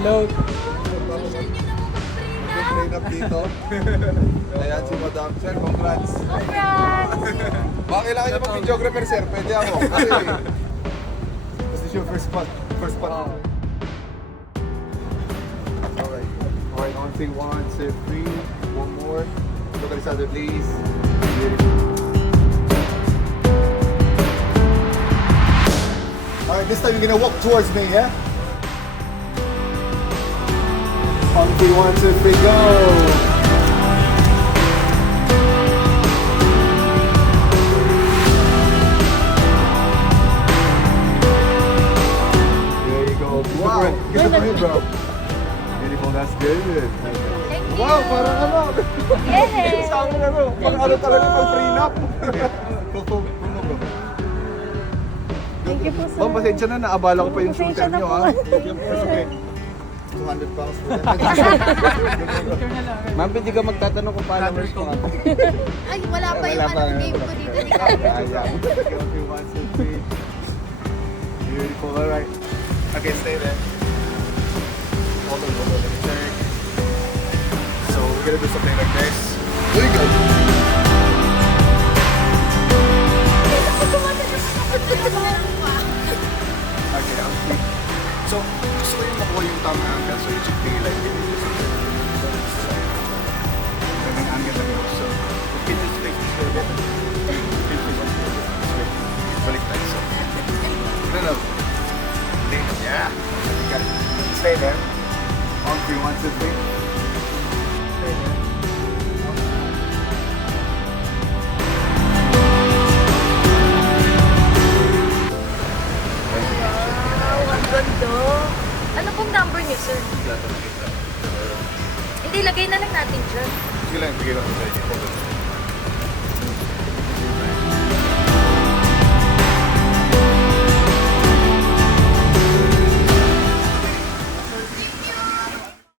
Hello. Mag-train up dito. Ayan si Madam. Sir, congrats. Congrats! Baka kailangan niyo mag-videographer, sir. Pwede ako. Kasi, this is your first spot. First spot. Alright. Alright, on 3, 1, sir, 3. One more. Look at this other, please. Alright, this time you're gonna walk towards me, yeah? On 3, 1, 2, 3, go! There you go. Wow! Get the print, bro. Beautiful, that's good. Thank you! Wow, parang ano? Yay! Sa akin ano? Parang ano talaga pang prenup? Bro. Thank you po, sir. Ma'am, pasensya na, naabala ko pa yung Pasensya shooter na nyo, po. ha? It's okay. 200 pounds for that. Ma'am, hindi ka magtatanong kung followers ko. Ay, wala pa yung Wala pa. game ko dito. Di ka. Ayan. Okay, 1, 2, 3. Beautiful, alright. Okay, stay there. Hold on, let me check. So, we're gonna do something like this. There you go. Okay, I'm free. So, gusto ko yung makuha yung tamang angle. So, you should be like this. Ganang angle lang yun. So, can you just make this way? Balik tayo. So, no. Yeah. You got it. Stay there. On 3, 1, 2, 3. Stay there. Wow, ang ganda. Ano pong number niyo, sir? Hindi, lagay na lang natin dyan. Sige lang, bigay lang ko sa inyo.